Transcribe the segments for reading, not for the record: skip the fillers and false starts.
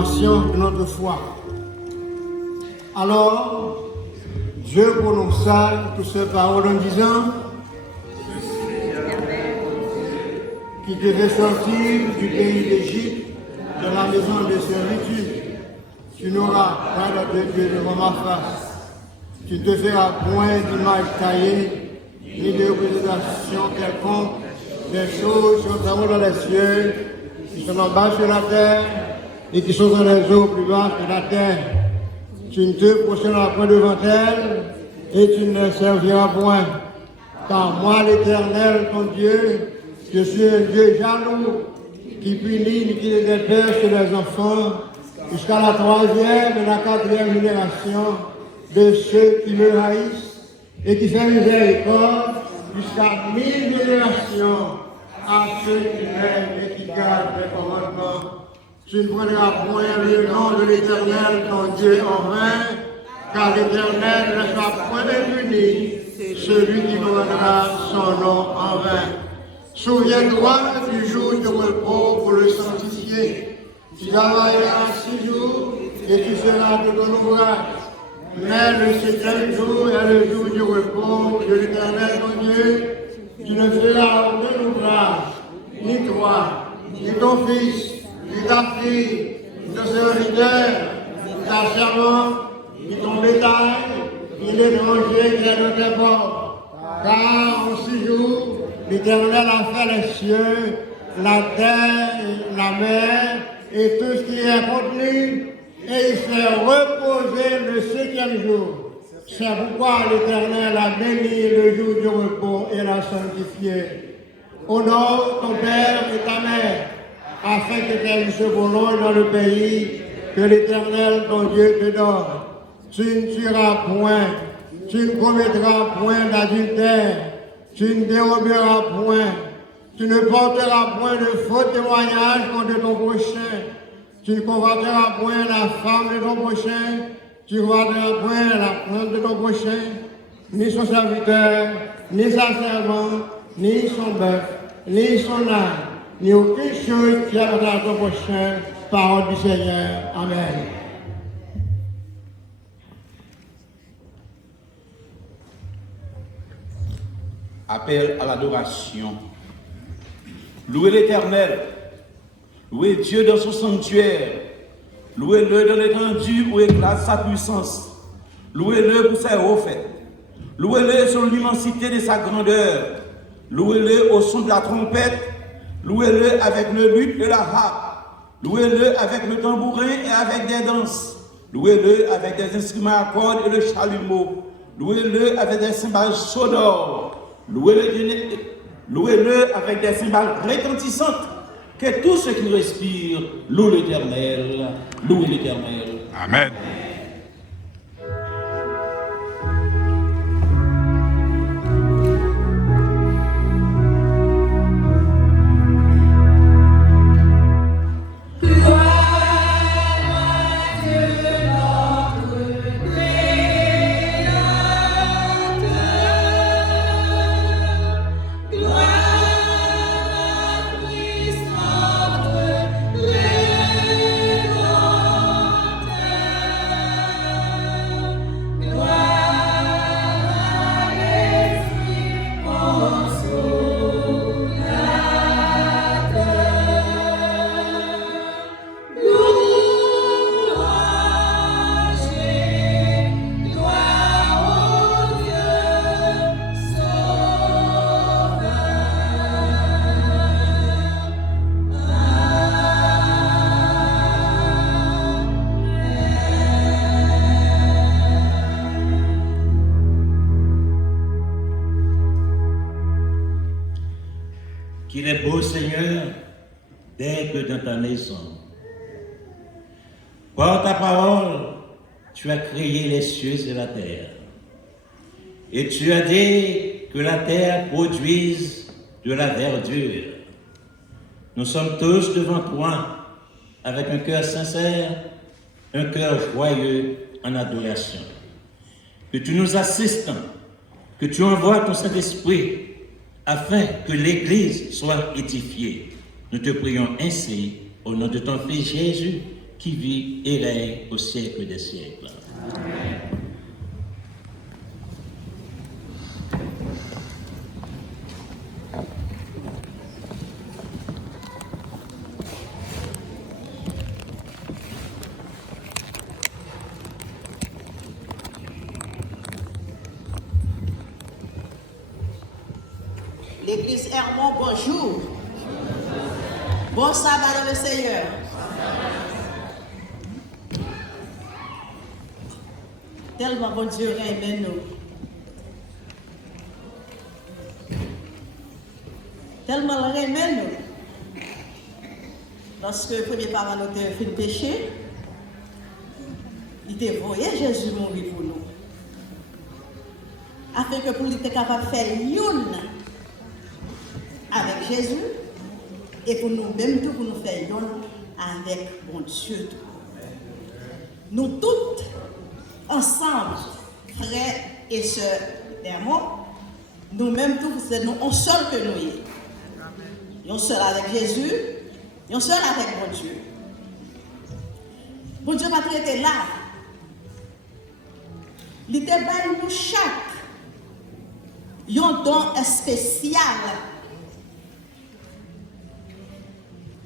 confirmation de notre foi. Alors, Dieu prononça toutes ces paroles en disant qui devait sortir du pays d'Égypte, de la maison de servitude. Tu n'auras pas de Dieu devant ma face. Tu ne te feras point d'image taillée, ni de représentation quelconque des choses qui sont en haut dans les cieux, qui sont en bas sur la terre, et qui sont dans les eaux plus bas que la terre. Tu ne te prosterneras point devant elles, et tu ne les serviras point. Car moi, l'Éternel, ton Dieu, je suis un Dieu jaloux, qui punit l'iniquité des pères sur les enfants, jusqu'à la 3e et la 4e génération de ceux qui me haïssent, et qui fait miséricorde jusqu'à 1000 générations à ceux qui m'aiment et qui gardent mes commandements. Tu ne prendras point le nom de l'Éternel, ton Dieu, en vain, car l'Éternel ne sera point impuni celui qui prendra son nom en vain. Souviens-toi du jour de repos pour le sanctifier. Tu travailleras 6 jours et tu feras de ton ouvrage. Mais le 7e jour est le jour du repos de l'Éternel ton Dieu. Tu ne feras aucun ouvrage, ni toi, ni ton fils, ni ta fille, ni ton serviteur, ni ta servante, ni ton bétail, ni l'étranger qui est de tes portes. Car en 6 jours, l'Éternel a fait les cieux, la terre, la mer et tout ce qui est contenu, et il fait reposer le 7e jour. C'est pourquoi l'Éternel a béni le jour du repos et l'a sanctifié. Honore ton père et ta mère, afin que tu aies ce bonheur dans le pays que l'Éternel ton Dieu te donne. Tu ne tueras point, tu ne commettras point d'adultère, tu ne déroberas point, tu ne porteras point de faux témoignages contre ton prochain, tu ne convoiteras point la femme de ton prochain, tu ne convoiteras point la femme de ton prochain, ni son serviteur, ni sa servante, ni son bœuf, ni son âne, ni aucune chose qui arrivera à ton prochain. Parole du Seigneur. Amen. Appel à l'adoration. Louez l'Éternel, louez Dieu dans son sanctuaire, louez-le dans l'étendue où éclate sa puissance, louez-le pour ses hauts faits, louez-le sur l'immensité de sa grandeur, louez-le au son de la trompette, louez-le avec le luth et la harpe, louez-le avec le tambourin et avec des danses, louez-le avec des instruments à cordes et le chalumeau, louez-le avec des cymbales sonores, louez-le avec des cymbales retentissantes. Que tous ceux qui respirent louent l'Éternel. Louez l'Éternel. Amen. Qu'il est beau, Seigneur, dès que dans ta maison. Par ta parole, tu as créé les cieux et la terre. Et tu as dit que la terre produise de la verdure. Nous sommes tous devant toi avec un cœur sincère, un cœur joyeux en adoration. Que tu nous assistes, que tu envoies ton Saint-Esprit afin que l'Église soit édifiée. Nous te prions ainsi au nom de ton Fils Jésus qui vit et règne au siècle des siècles. L'église Hermon, bonjour. Bon sabbat dans le Seigneur. Tellement bon Dieu aime nous. Tellement il aime nous. Lorsque le premier parent nous a fait le péché, il a envoyé Jésus mourir pour nous. Afin que pour lui être capable de faire une avec Jésus et pour nous-mêmes tout pour nous faire une avec mon Dieu. Nous toutes ensemble, frères et sœurs d'Hermon, nous-mêmes tous, c'est nous, on seul que nous y. On seul avec Jésus, on seul avec mon Dieu. Mon Dieu m'a traité là. Il était bien nous chaque un don spécial.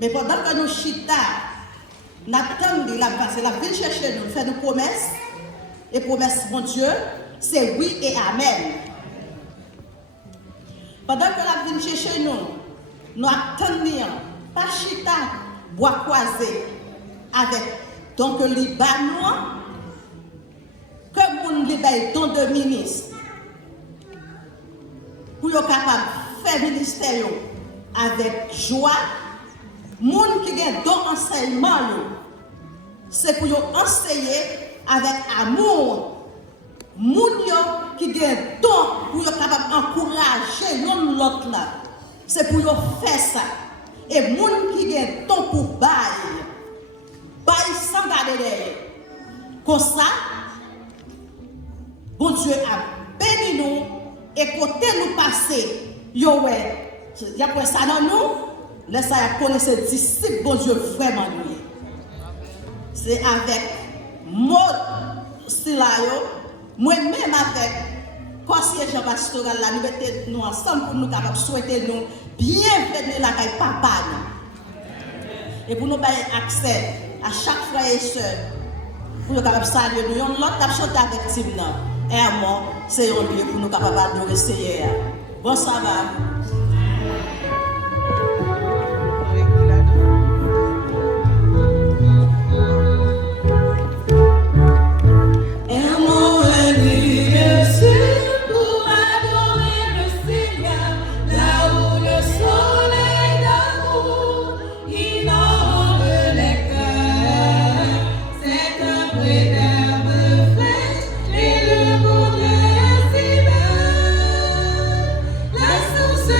Mais pendant que nous chita, nous attendons la passer, la ville chercher nous, faire nos promesses. Et promesses, mon Dieu, c'est oui et amen. Pendant que la ville chercher nous attendons, pas chita, bois croisé, avec donc le Liban, que nous libère don de ministre, pour être capable de faire ministère avec joie. Moun qui a don enseignement, c'est pour enseigner avec amour. Moun qui a don pour être capable d'encourager l'autre là, c'est pour faire ça. Et moun qui a don pour bailler sans garder derrière. Comme ça, bon Dieu a béni nous et côté nous passer. Yo ouais, il y a ça dans nous. Laissez connaître ces disciples, bon Dieu, vraiment nous. C'est avec mot Silayo, moi-même avec conseiller Jean pastoral, nous mettons nous ensemble pour nous capables souhaiter nous bienvenue la caille papa. Et pour nous donner accès à chaque frère et soeur, pour nous capables saluer nous, l'autre a chanté avec Timna. Et à moi, c'est un lieu pour nous capables de rester. Bon sabbat. La source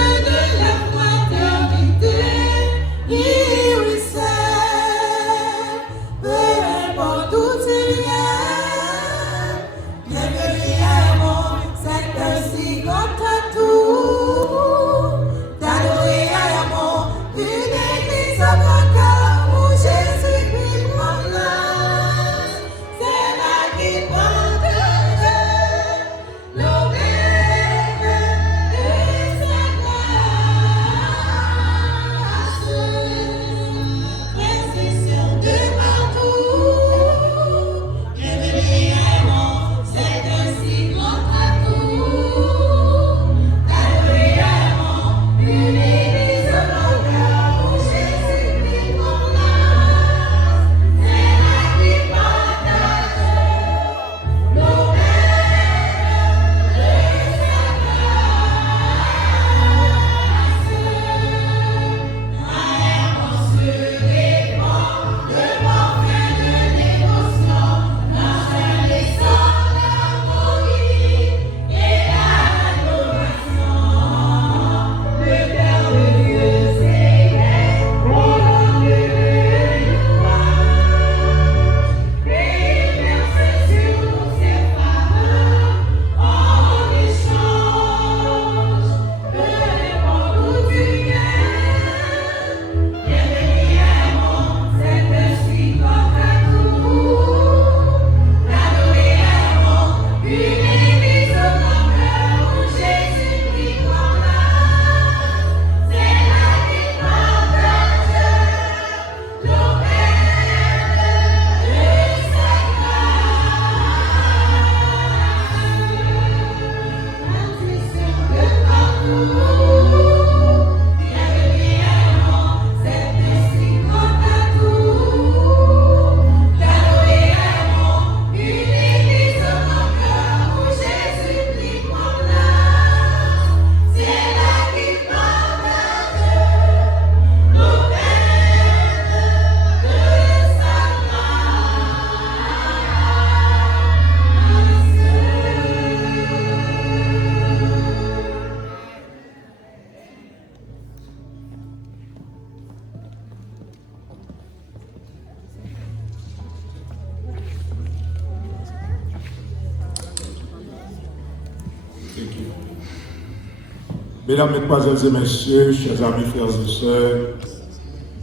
Mesdames, Mesdemoiselles et Messieurs, chers amis, frères et sœurs,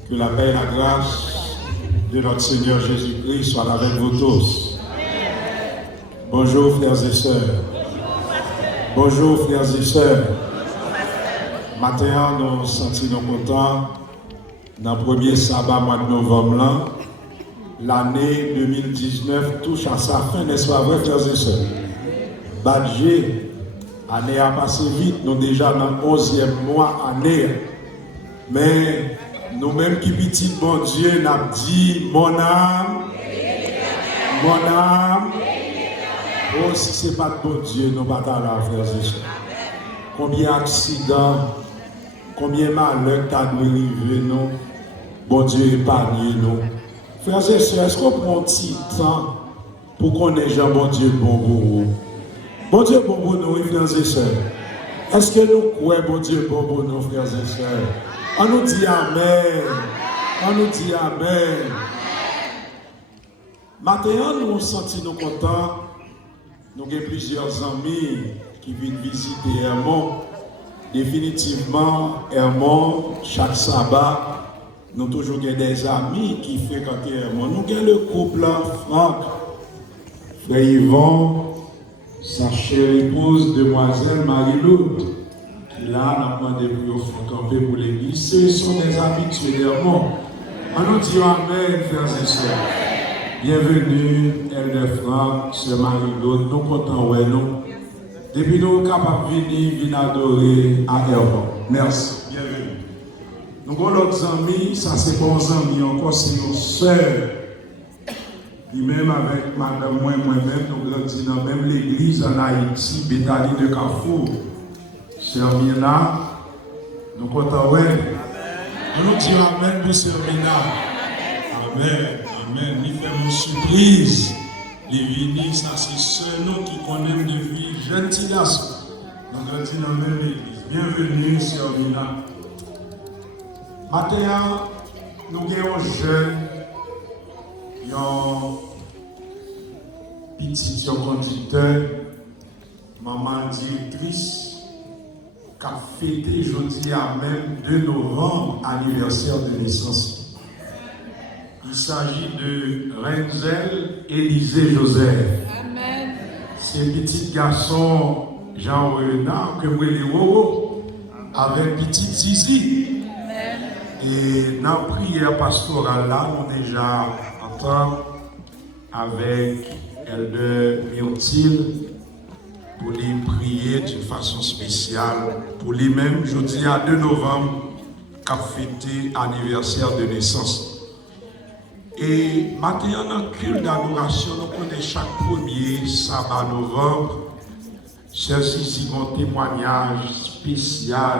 que la paix et la grâce de notre Seigneur Jésus-Christ soient avec vous tous. Bonjour frères et sœurs. Bonjour frères et sœurs. Matin, nous nous sentons contents dans le premier sabbat mois de novembre. L'année 2019 touche à sa fin, n'est-ce pas vrai frères et sœurs? Badgé, l'année a passé vite, nous déjà dans le 11e mois année. Mais nous-mêmes qui petit bon Dieu, nous dit mon âme, oh si ce n'est pas de bon Dieu, nous battons là, frères et sœurs. Combien d'accidents, combien de malheurs qui ont arrivé, nous, bon Dieu épargne nous. Frères et sœurs, est-ce qu'on prend un petit temps pour qu'on ait Jean bon Dieu bon pour vous? Bon Dieu bon pour nous, frères et sœurs. Est-ce que nous croyons bon Dieu bon pour nous, frères et sœurs? On nous dit Amen. On nous dit Amen. Maintenant, nous nous sentons contents. Nous avons plusieurs amis qui viennent visiter Hermon. Définitivement, Hermon, chaque sabbat, nous avons toujours des amis qui fréquentent Hermon. Nous avons le couple Franck, frère Yvon, sa chère épouse, demoiselle Marie-Lourde, qui là, nous demandé pour camper pour l'église. Ce sont des habitués d'Hermon. On nous dit Amen, frères et sœurs. Bienvenue, Elder Franck, sœur Marie-Lourde, nous comptons, ouais, nous. Depuis nous sommes capables de venir adorer à Hermon. Merci, bienvenue. Nous avons d'autres amis, ça c'est bons amis, encore c'est nos sœurs. Lui-même avec madame, moi-même, nous grandissons dans même l'église en Haïti, Béthanie de Carrefour. Sœur Mina, nous comptons, ouais. Nous disons Amen pour Sœur Mina. Amen, Amen. Il fait mon surprise. Les vignes, ça c'est ceux nous qui connaissent depuis jeune garçon. Nous grandissons dans la même église. Bienvenue, Sœur Mina. Maintenant, nous avons un jeune, un petit conducteur, maman directrice, qui a fêté jeudi à même 2 novembre, anniversaire de naissance. Il s'agit de Renzel Élisée Joseph. Amen. C'est un petit garçon, Jean-Renard, que vous voyez, avec petite Zizi. Et dans la prière pastorale, là, nous sommes déjà en train avec Elder Myrtille pour les prier d'une façon spéciale. Pour lui-même, jeudi à 2 novembre, qui a fêté anniversaire de naissance. Et maintenant, dans le culte d'adoration, nous connaissons chaque premier sabbat novembre. Celle-ci, c'est un témoignage spécial,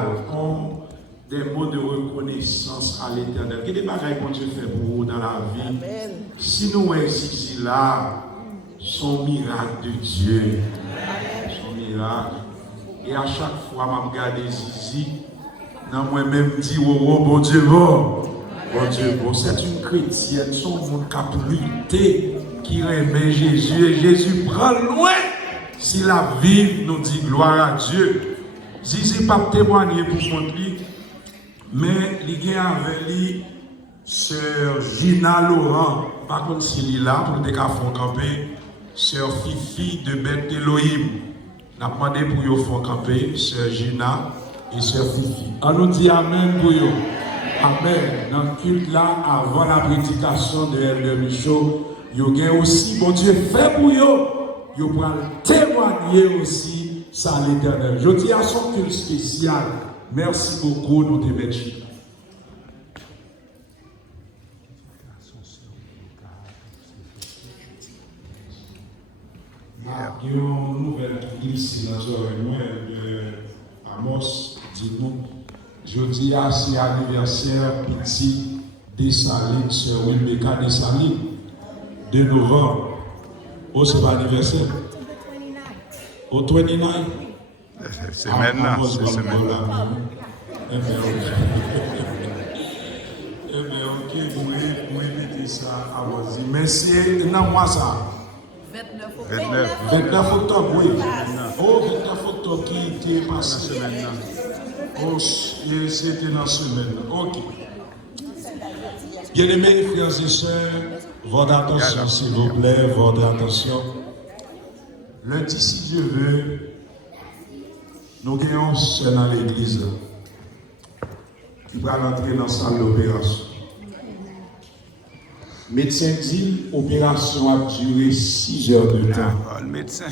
des mots de reconnaissance à l'Éternel. Quel est le bagage que Dieu fait pour vous dans la vie? Amen. Si nous ici là, son miracle de Dieu. Son miracle. Et à chaque fois, je regarde Zizi, moi-même dis, oh bon Dieu, bon. Bon Dieu, bon, c'est une chrétienne, son monde qui a lutté, qui remet Jésus, et Jésus prend loin. Si la vie nous dit gloire à Dieu, Zizi pas témoigner pour contre lui, mais il y a avec lui sœur Gina Laurent, par contre s'il est là pour le faire camper, sœur Fifi de Beth Elohim. On a demandé pour vous faire camper, sœur Gina et sœur Fifi. On nous dit Amen pour vous. Amen. Dans le culte là, avant la prédication de Elder Michaud, il y a aussi, bon Dieu, fait pour vous. Vous pouvez témoigner aussi ça à l'Éternel. Je dis à son culte spécial, merci beaucoup, nous te bénissons. Il y a une nouvelle qui glisse dans de Amos, dis-nous. Je dis à c'est anniversaire petit Dessalines, sœur Rebecca Dessalines, 2 novembre. Oh, c'est pas anniversaire? Au 29? C'est maintenant. C'est maintenant. Eh bien, ok, vous répétez ça à vos yeux. Mais c'est, non, moi ça. 29 octobre, oui. Oh, 29 octobre qui est passé. Oh, c'était dans la semaine. Ok. Bien-aimés frères et sœurs, votre attention s'il vous plaît, votre attention. Lundi, si Dieu veut, nous gagnons seul dans l'église. Il va rentrer dans la salle d'opération. Médecin dit l'opération a duré 6 heures de temps. Le médecin.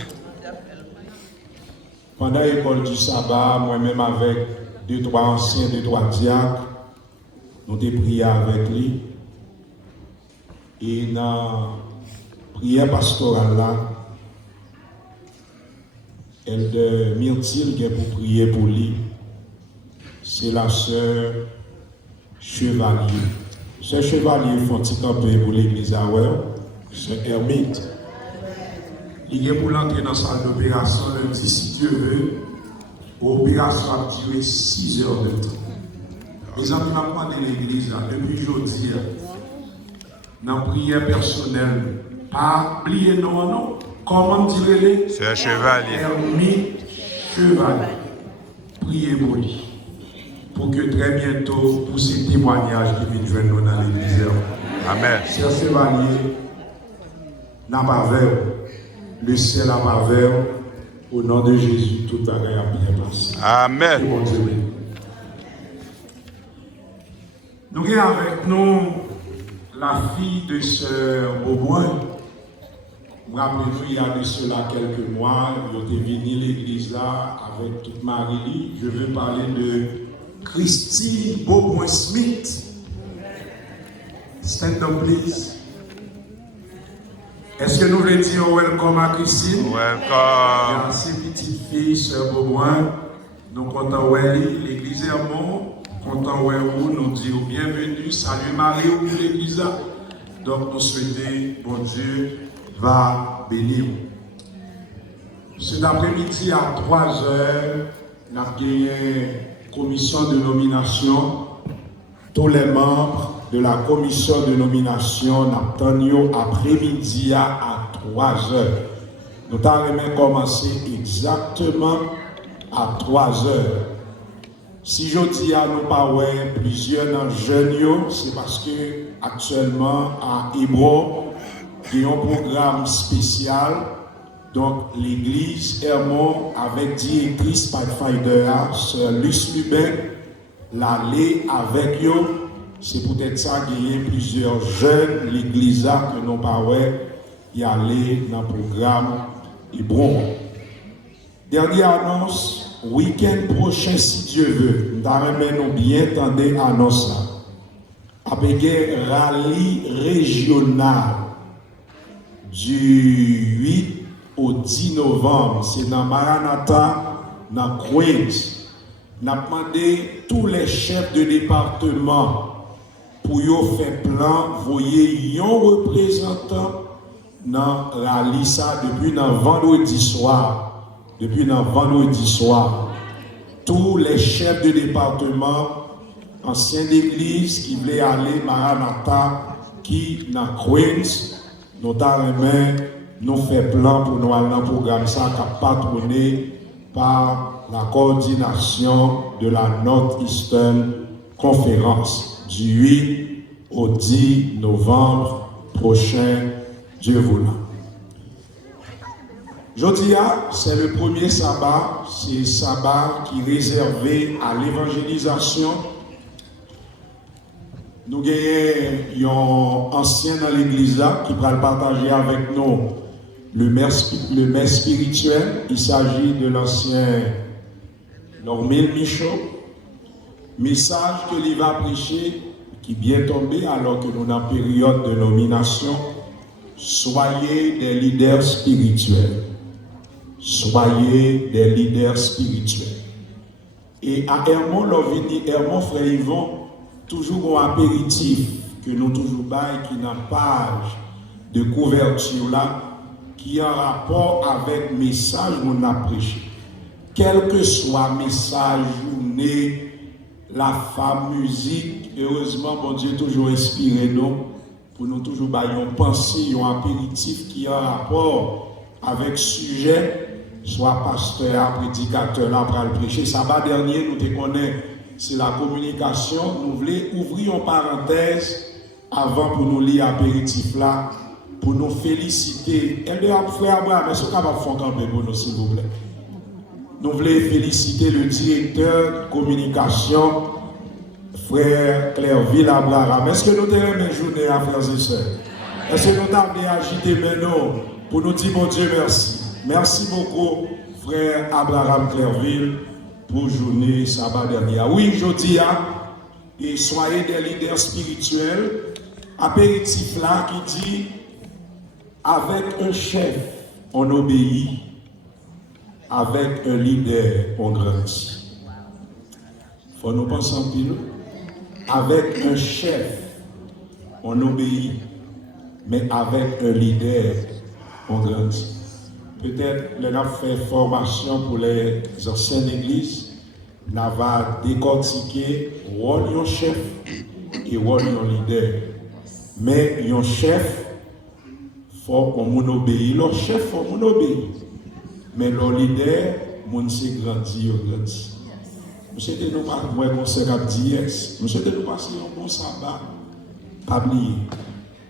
Pendant l'école du sabbat, moi-même avec 2-3 anciens, 2-3 diacres, nous avons prié avec lui. Et dans la prière pastorale là, elle de Myrtille qui est pour prier pour lui, c'est la sœur Chevalier. Sœur Chevalier font-ils camper pour l'église à Ouer, sœur Hermite. Il est pour l'entrer dans la salle d'opération lundi, si Dieu veut. L'opération a duré 6 heures de temps. Les amis m'ont demandé l'église, depuis aujourd'hui, dans la prière personnelle, pas oublier non, comment dire-les? C'est un chevalier. Hermite Chevalier. Priez pour lui. Pour que très bientôt, pour ces témoignages qui viennent joindre nous dans l'église. Amen. Cher Chevalier, n'a pas vers. Le ciel n'a pas vers. Au nom de Jésus, tout le monde a bien passé. Amen. Bon Dieu. Nous avons avec nous la fille de sœur Beauboin. Rappelez-nous, il y a de cela quelques mois, il était venu à l'église là avec toute Marie. Je veux parler de Christine Beauboin-Smith. Stand up, please. Est-ce que nous voulons dire welcome à Christine? Welcome. Merci, petite fille, sœur Beauboin. Nous comptons l'église Hermont. Content où nous disons bienvenue, salut Marie ou l'église. Donc nous souhaitons, bon Dieu, va bénir. Cet après-midi à 3h, nous avons gagné une commission de nomination. Tous les membres de la commission de nomination nous avons après-midi à 3h. Nous avons commencé exactement à 3h. Si je dis à nos parents, plusieurs jeunes, c'est parce que actuellement à Hébron, il y a un programme spécial. Donc l'église Hermont avec directrice Pathfinder, Sœur Luce Lubin, l'aller avec eux. C'est peut-être ça qu'il y a plusieurs jeunes, l'église que nos parents y aller dans le programme Hébron. Dernière annonce. Week-end prochain, si Dieu veut, nous allons bien entendre l'annonce. Avec un rallye régional du 8 au 10 novembre, c'est dans Maranatha, dans Queens. Nous avons demandé tous les chefs de département pour faire plan, voyez un représentant dans le rallye ça depuis vendredi soir. Depuis vendredi soir, tous les chefs de département, anciens d'église qui voulaient aller Maranatha, qui dans Queens, notamment nous fait plan pour nous aller dans le programme ça qui est patronné par la coordination de la Northeastern Conference du 8 au 10 novembre prochain, Dieu voulant. Jodia, c'est le premier sabbat, c'est le sabbat qui est réservé à l'évangélisation. Nous avons un ancien dans l'église qui va partager avec nous le mets spirituel. Il s'agit de l'ancien Normil Michaud. Message que il va prêcher, qui vient tomber alors que nous sommes en période de nomination. Soyez des leaders spirituels. Soyez des leaders spirituels. Et à Hermont, Hermont, frère Yvon, toujours un apéritif que nous toujours bail qui n'a page de couverture là, qui a un rapport avec le message qu'on a prêché. Quel que soit le message, journée, la femme, musique, heureusement, bon Dieu toujours inspiré nous, pour nous toujours bailler une pensée, un apéritif qui a un rapport avec le sujet. soit pasteur, prédicateur, là, pour le prêcher. Sabbat dernier, nous te connaissons, c'est la communication. Nous voulons ouvrir une parenthèse avant pour nous lire l'apéritif là, pour nous féliciter. Et le frère Abraham, est-ce qu'on va faire camper pour nous, s'il vous plaît? Nous voulons féliciter le directeur de communication, frère Clairville Abraham. Est-ce que nous avons une journée à frères et sœurs? Est-ce que nous avons agité maintenant pour nous dire, bon Dieu, merci. Merci beaucoup, frère Abraham Clairville, pour journée sabbat dernier. Oui, je dis, et soyez des leaders spirituels. Apéritif là qui dit, avec un chef, on obéit. Avec un leader, on grandit. Il faut nous penser en pile. Avec un chef, on obéit. Mais avec un leader, on grandit. Peut-être qu'on a fait formation pour les anciennes églises. On va décortiquer le rôle d'un chef et le rôle d'un leader. Mais un chef, il faut qu'on obéisse. Le chef, il faut qu'on obéisse. Mais le leader, mon s'est grandi, grandi. Nous souhaitons nous pas, moi, conseil à dire, nous souhaitons nous passer un bon sabbat. Pas oublier,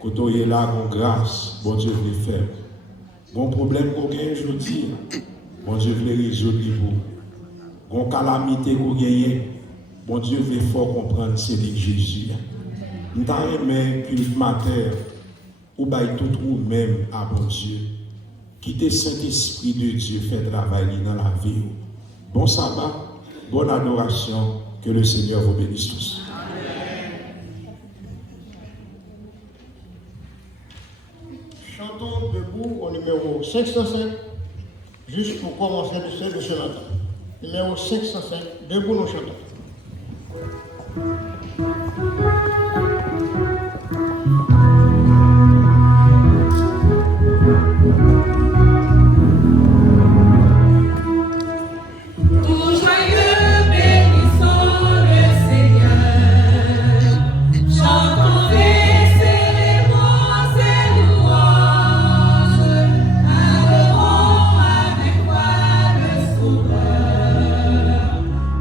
quand on est là, bon grâce, bon Dieu veut faire. Bon problème qu'on gagne aujourd'hui, bon Dieu veut résoudre pour. Bon calamité qu'on gagne, bon Dieu veut fort comprendre c'est de Jésus. Nous avons aimé culte matin, ou bail tout ou même à bon Dieu. Quittez Saint-Esprit de Dieu, fait travailler dans la vie. Bon sabbat, bonne adoration, que le Seigneur vous bénisse tous. Chantons debout au numéro 505, juste pour commencer le service de ce matin. Numéro 505, debout nous chantons.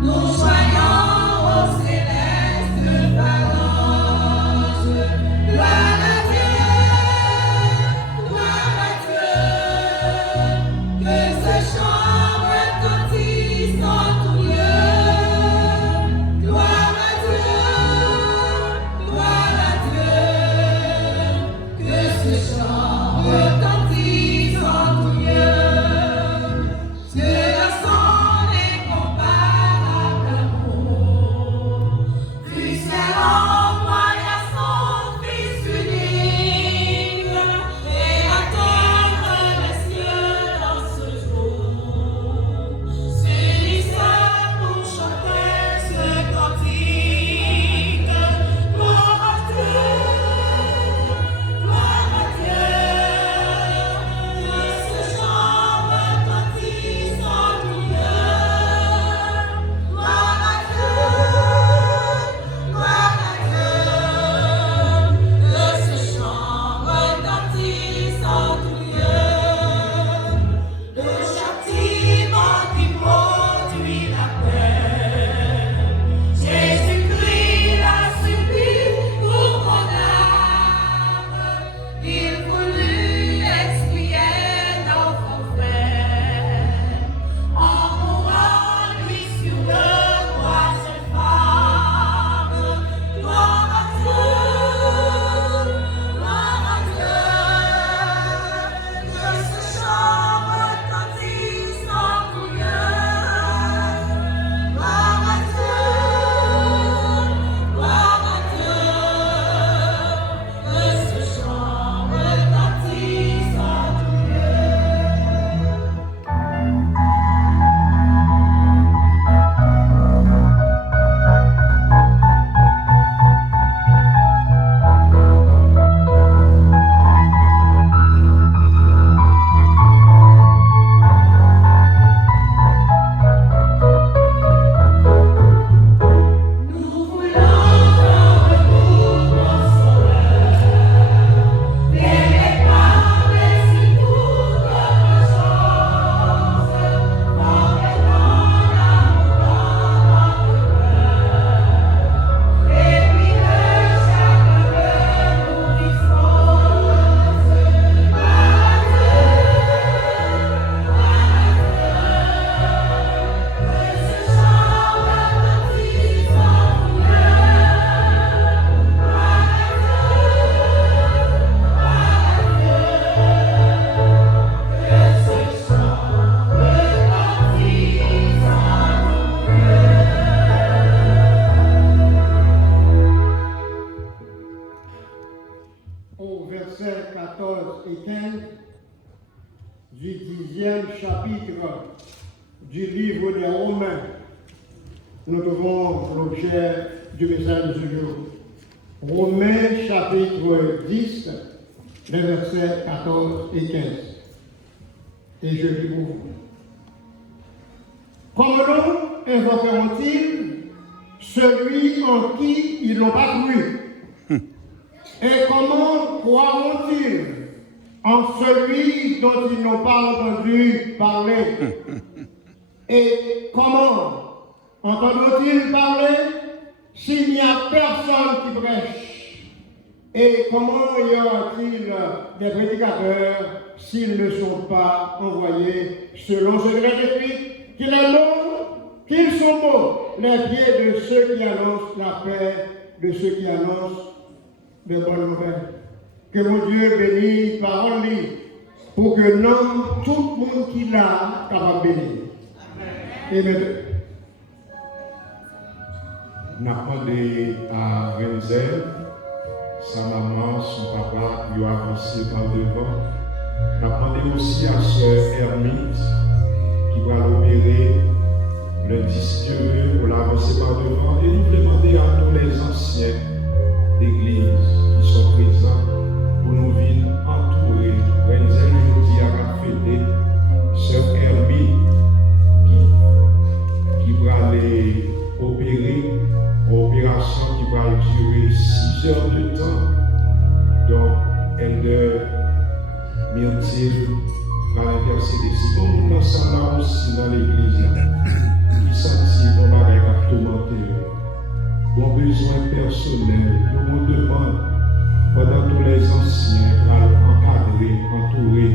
Nous soyons au céleste. du 10e chapitre du livre des Romains, nous trouvons l'objet du message de ce jour. Romains chapitre 10, les versets 14 et 15. Et je lis pour vous. Comment donc invoqueront-ils celui en qui ils n'ont pas cru? Et comment croiront-ils en celui dont ils n'ont pas entendu parler? Et comment entendront-ils parler s'il n'y a personne qui prêche? Et comment y aura-t-il des prédicateurs s'ils ne sont pas envoyés selon ce grec écrit qu'il est bon, qu'ils sont beaux, les pieds de ceux qui annoncent la paix, de ceux qui annoncent de bonnes nouvelles. Que mon Dieu bénisse parole libre pour que l'homme, tout le monde qui l'a, capable de bénir. Amen. Nous avons demandé à Renzel, sa maman, son papa, qui ont avancé par devant. Nous avons demandé aussi à sœur Hermite, qui va l'opérer le 10 pour l'avancer par devant. Et nous demandons à tous les anciens d'église qui sont présents pour nous venir entourer. Renzel aujourd'hui a fêté sœur Hermite qui va aller opérer, opération qui va durer 6 heures de temps. Donc, elle Myrtille va intercéder. Si on nous ensemble aussi dans l'église, qui sentit qu'on va tourmenter, bon besoin personnel, nous demande pendant tous les anciens à encadrer, entourer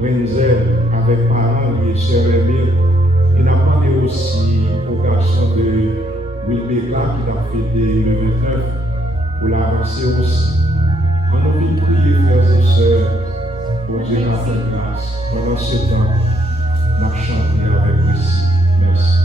Renzel avec parents et sœur Emile. Et nous avons demandé aussi au garçon de Wilbeka qui a fêté le 29 pour l'avancer aussi. On a envie de prier, frères et sœurs, pour Dieu nous fait grâce. Pendant ce temps, nous avons chanté avec vous ici. Merci.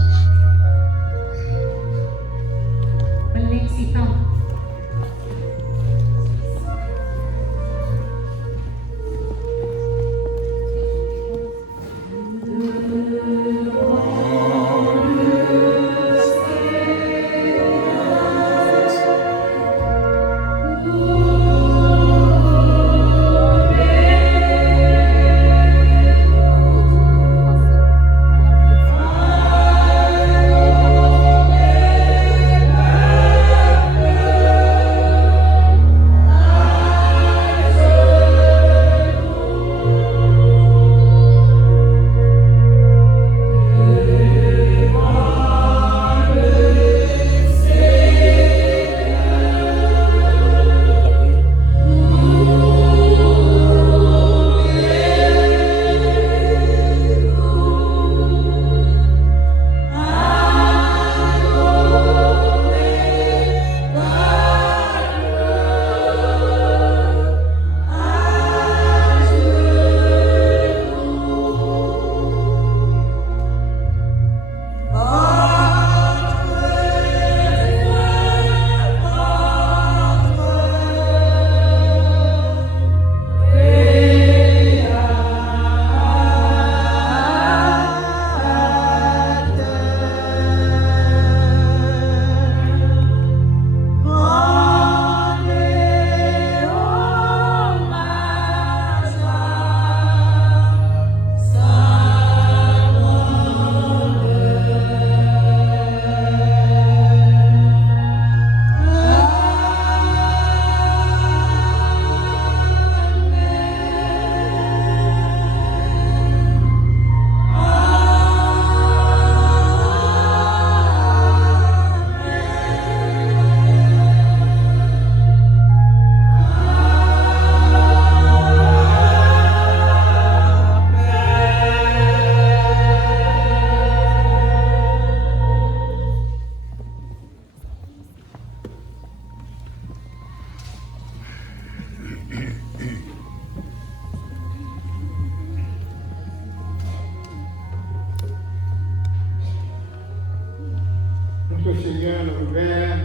Notre Seigneur, notre Père,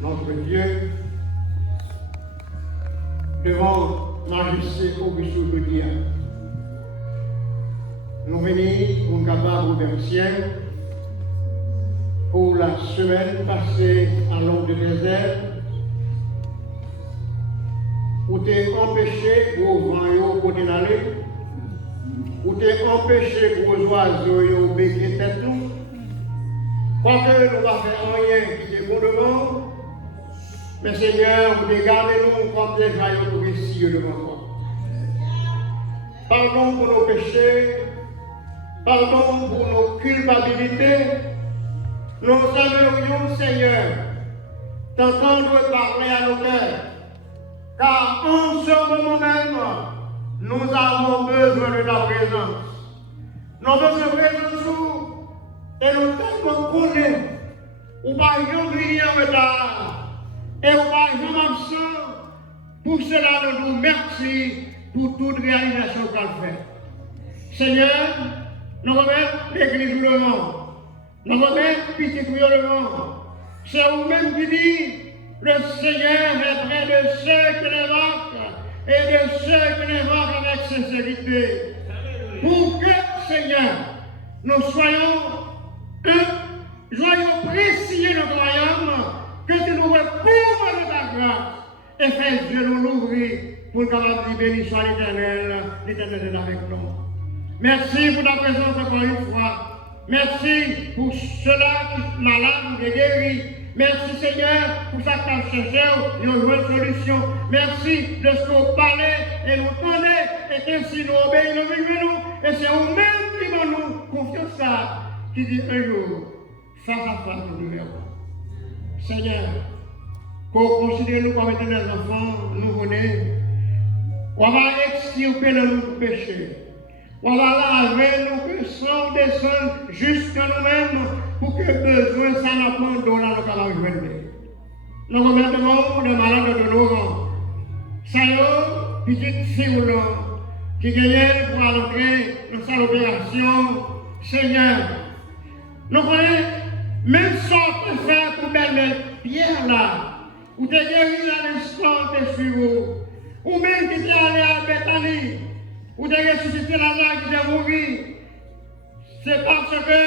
notre Dieu, devant majesté au Bisou de Dieu. nous venons pour nous capables de remercier pour la semaine passée à l'ombre du désert, où t'es empêché pour vent pour aller, où t'es empêché pour les oiseaux de béquer tête nous. Quoique nous ne pas faire rien qui est bon devant, mais Seigneur, vous dégardez-nous comme des jaillots précieux devant toi. Pardon pour nos péchés, pardon pour nos culpabilités. Nous aimerions, Seigneur, t'entendre parler à nos cœurs, car en ce moment même, nous avons besoin de ta présence. Nous avons besoin de présence et nous tellement connaissons, ou pas jamais en retard, et ou pas jamais absent. Pour cela, nous nous remercions pour toute réalisation qu'on fait. Seigneur, nous remettons l'église devant. Nous remettons petit devant. C'est vous-même qui dit, le Seigneur est près de ceux qui l'évoquent et de ceux qui l'évoquent avec sincérité. Pour que, Seigneur, nous soyons joyeux précis de notre royaume, que tu nous recouvres de ta grâce et fais Dieu nous l'ouvrir pour nous capables de bénir soit l'Éternel est avec nous. Merci pour ta présence encore une fois. Merci pour ceux-là qui sont malades ou guéris. Merci Seigneur pour ça que tu as cherché une solution. Merci de ce qu'on parlait et nous tenait et ainsi nous obéissons, nous vivons. Et c'est vous-même qui va nous confier ça, qui dit un jour, face à face, nous verrons. Seigneur, pour considérer nous comme étant des enfants nouveau-nés, on va extirper nos péchés. On va laver nos péchés, descendre jusqu'à nous-mêmes pour que besoin ça n'a pas d'eau là, nous allons joindre. Nous remettons les malades de nos rangs. Ça y est, petite fille qui gagne pour entrer dans cette opération. Seigneur, nous connaissons, même sans te faire pour belle pierre là, ou te guérir à l'instant de suivre, ou même qui t'est allé à Bethanie, ou te ressusciter là qui t'a mouru. C'est parce que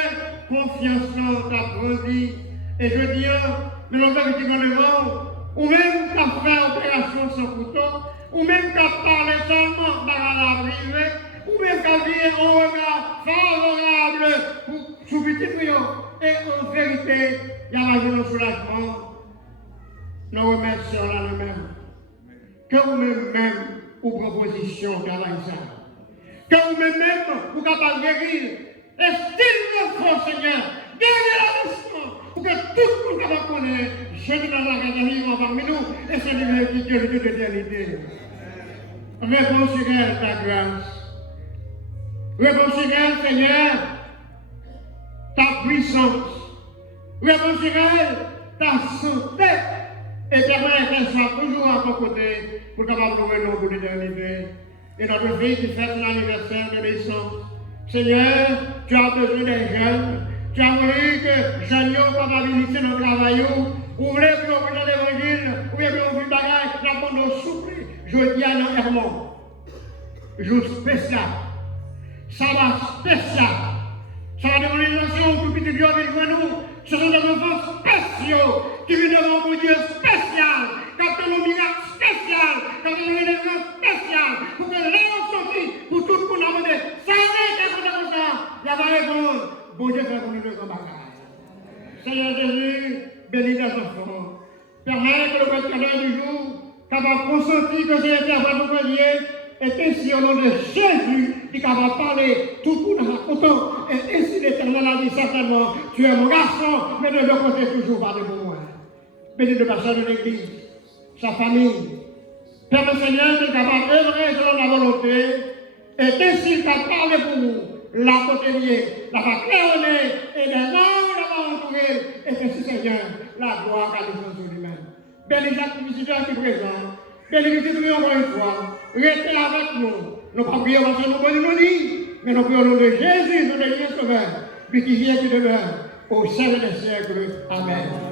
confiance t'a grandi. Et je dis, mais l'on fait petit gouvernement, ou même qui a fait opération sans couteau, ou même qui a parlé seulement dans la privée, ou même qui a vu un regard favorable pour sous petit brillant. Et en vérité, il y a un soulagement. Nous remercions là nous-mêmes. Que vous-même, aux propositions travaillent ça. Que vous-même, vous capable de guérir. Et s'il le faut, Seigneur, guérir la mission. Pour que tout le monde capable de connaître. Jésus dans la grande parmi nous. Et c'est lui qui est le Dieu de l'éternité. Réponds sur elle ta grâce. Réponds sur elle, Seigneur, ta puissance. Réponds sur elle ta santé. Et permet qu'elle soit toujours à ton côté pour capable de louer pour l'éternité. Et notre fille qui fête l'anniversaire de naissance. Seigneur, tu as besoin des jeunes. Tu as voulu que jeunes soient venir dans le travail. Ou voulez que nous prenions l'évangile. Ou bien que nous fassions bagage. La bonne souple. Je dis à nos Hermon. Jour spécial. Ça va spécial. Ça va devenir une nation tout petit Dieu avec nous. Ce sont des enfants spéciaux qui viennent devant mon Dieu spécial, quand on a un miracle spécial, quand on a une événement spécial, pour que l'on sorti, pour tout le monde a demandé, ça va être comme ça, il y a pas répondre, bon Dieu fait pour nous comme bagage. Seigneur Jésus, bénis tes enfants, permets que le Père du jour, capable de consentir que c'est l'éternel pour prier, et ainsi au nom de Jésus, qui est capable de parler tout pour nous content. Et ainsi l'Éternel a dit certainement, tu es mon garçon, mais de l'autre côté toujours parler pour moi. Bénis le pasteur de l'Église, sa famille. Père le Seigneur, tu es capable d'œuvrer selon la volonté. Et ainsi il t'a parlé pour vous. La côté liée, la va claironner, et des anges la va entourer. Et ainsi Seigneur, la gloire à l'essence de lui-même. Bénis chaque visiteur qui est présent. Bénis-nous encore une fois. Restez avec nous. Nous ne prions pas sur nos bonnes nuits, mais nous prions au nom de Jésus, notre Sauveur, lui qui vient qui demeure au sein des siècles. Amen.